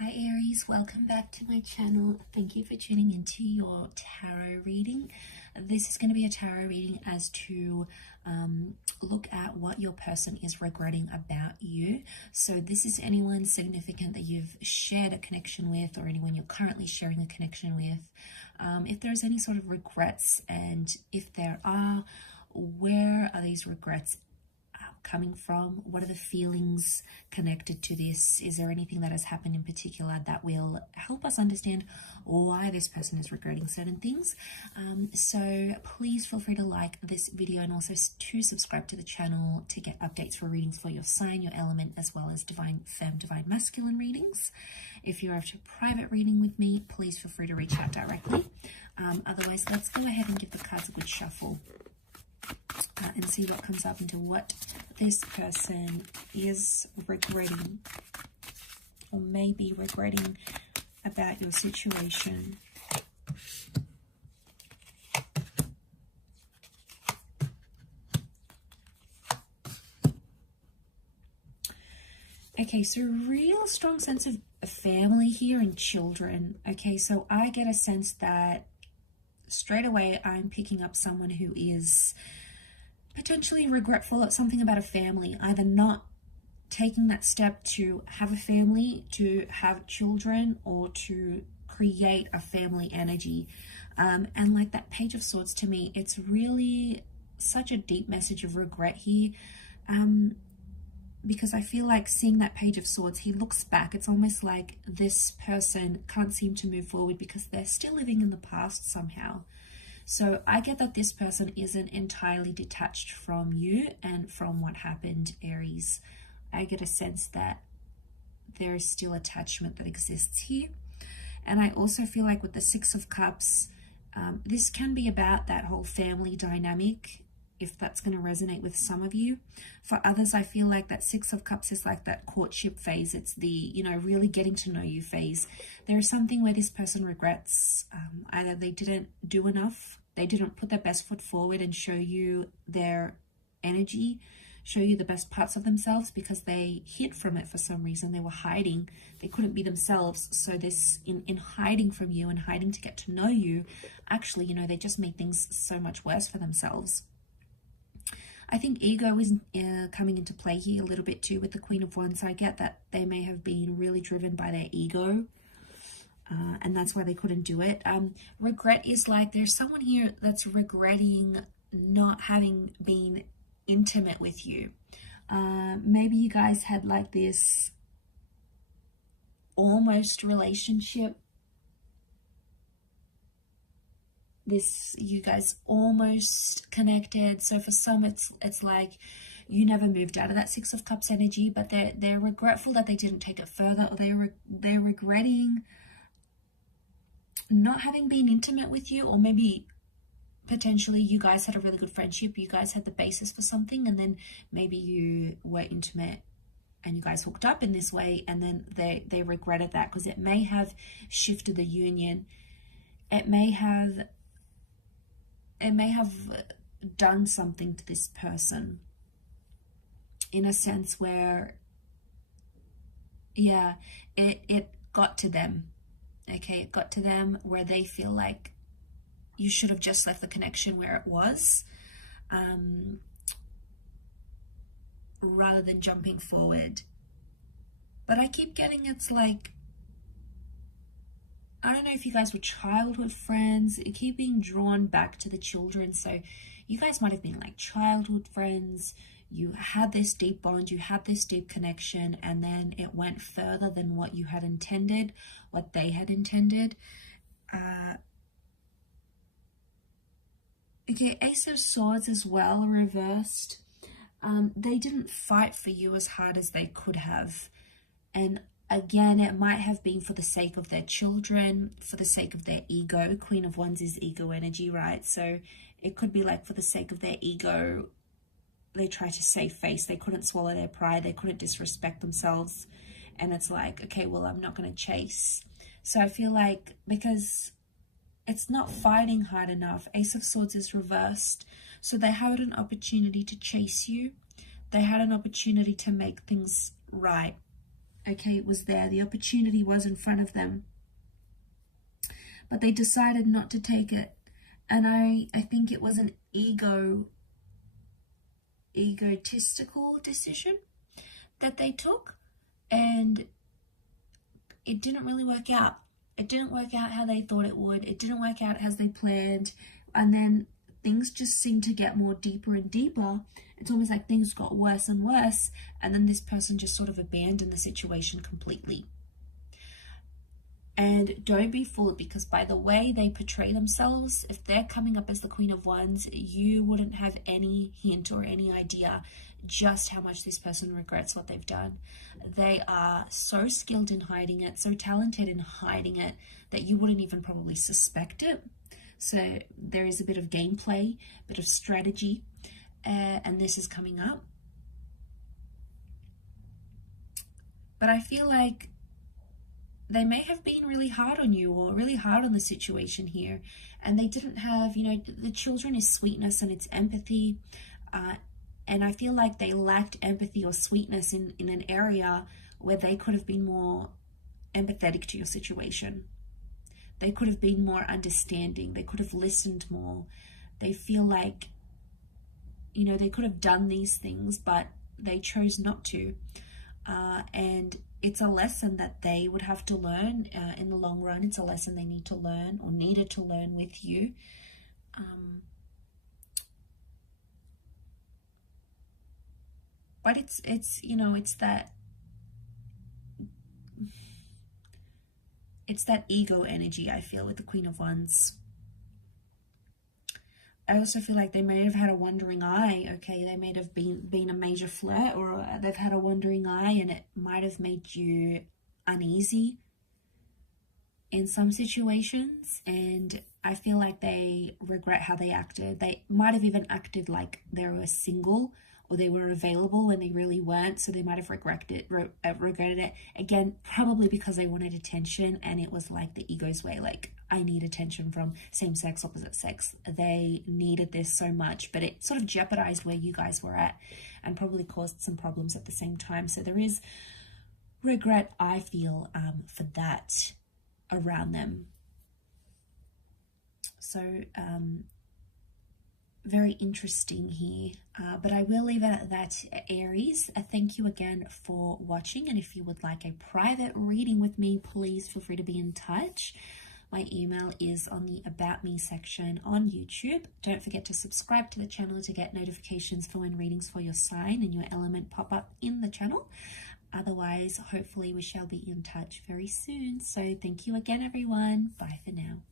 Hi Aries, welcome back to my channel. Thank you for tuning into your tarot reading. This is going to be a tarot reading as to look at what your person is regretting about you. So this is anyone significant that you've shared a connection with or anyone you're currently sharing a connection with. If there's any sort of regrets, and if there are, where are these regrets coming from? What are the feelings connected to this? Is there anything that has happened in particular that will help us understand why this person is regretting certain things? So please feel free to like this video and also to subscribe to the channel to get updates for readings for your sign, your element, as well as divine femme, divine masculine readings. If you're after a private reading with me, please feel free to reach out directly. Otherwise, let's go ahead and give the cards a good shuffle and see what comes up into what this person is regretting or maybe regretting about your situation. Okay, so real strong sense of family here and children. Okay, so I get a sense that straight away I'm picking up someone who is potentially regretful at something about a family, either not taking that step to have a family, to have children, or to create a family energy. And like that Page of Swords, to me, it's really such a deep message of regret here. Because I feel like seeing that Page of Swords, he looks back. It's almost like this person can't seem to move forward because they're still living in the past somehow. So I get that this person isn't entirely detached from you and from what happened, Aries. I get a sense that there is still attachment that exists here. And I also feel like with the Six of Cups, this can be about that whole family dynamic, if that's going to resonate with some of you. For others, I feel like that Six of Cups is like that courtship phase. It's the, really getting to know you phase. There is something where this person regrets either they didn't do enough, they didn't put their best foot forward and show you their energy, show you the best parts of themselves, because they hid from it for some reason. They were hiding. They couldn't be themselves. So this, in hiding from you and hiding to get to know you, actually, they just made things so much worse for themselves. I think ego is coming into play here a little bit too with the Queen of Wands. I get that they may have been really driven by their ego, and that's why they couldn't do it. Regret is like there's someone here that's regretting not having been intimate with you. Maybe you guys had like this almost relationship. You guys almost connected. So for some, it's like you never moved out of that Six of Cups energy, but they're regretful that they didn't take it further, or they're regretting not having been intimate with you, or maybe potentially you guys had a really good friendship, you guys had the basis for something, and then maybe you were intimate and you guys hooked up in this way, and then they regretted that because it may have shifted the union. It may have done something to this person in a sense where, yeah, it got to them. Okay, it got to them where they feel like you should have just left the connection where it was, rather than jumping forward. But I keep getting it's like, I don't know if you guys were childhood friends. You keep being drawn back to the children. So you guys might have been like childhood friends. You had this deep bond, you had this deep connection, and then it went further than what you had intended, what they had intended. Okay, Ace of Swords as well, reversed. They didn't fight for you as hard as they could have. And again, it might have been for the sake of their children, for the sake of their ego. Queen of Wands is ego energy, right? So it could be like for the sake of their ego, they try to save face. They couldn't swallow their pride. They couldn't disrespect themselves. And it's like, okay, well, I'm not going to chase. So I feel like because it's not fighting hard enough, Ace of Swords is reversed. So they had an opportunity to chase you. They had an opportunity to make things right. Okay, it was there. The opportunity was in front of them, but they decided not to take it. And I think it was an egotistical decision that they took, and it didn't really work out. It didn't work out how they thought it would. It didn't work out as they planned. And then things just seemed to get more deeper and deeper. It's almost like things got worse and worse. And then this person just sort of abandoned the situation completely. And don't be fooled, because by the way they portray themselves, if they're coming up as the Queen of Wands, you wouldn't have any hint or any idea just how much this person regrets what they've done. They are so skilled in hiding it, so talented in hiding it, that you wouldn't even probably suspect it. So there is a bit of gameplay, a bit of strategy, and this is coming up. But I feel like they may have been really hard on you, or really hard on the situation here, and they didn't have, you know, the children is sweetness and it's empathy, and I feel like they lacked empathy or sweetness in an area where they could have been more empathetic to your situation. They could have been more understanding. They could have listened more. They feel like, you know, they could have done these things, but they chose not to. And it's a lesson that they would have to learn in the long run. It's a lesson they need to learn, or needed to learn with you. But it's you know, it's that ego energy, I feel, with the Queen of Wands. I also feel like they may have had a wandering eye, okay? They may have been a major flirt, or they've had a wandering eye, and it might have made you uneasy in some situations. And I feel like they regret how they acted. They might have even acted like they were single, or they were available when they really weren't, so they might have regretted it. Again, probably because they wanted attention, and it was like the ego's way, like, I need attention from same sex, opposite sex. They needed this so much, but it sort of jeopardized where you guys were at, and probably caused some problems at the same time. So there is regret, I feel, for that around them. So, very interesting here, but I will leave it at that, Aries. Thank you again for watching, and if you would like a private reading with me, please feel free to be in touch. My email is on the About Me section on YouTube. Don't forget to subscribe to the channel to get notifications for when readings for your sign and your element pop up in the channel. Otherwise, hopefully we shall be in touch very soon. So thank you again, everyone. Bye for now.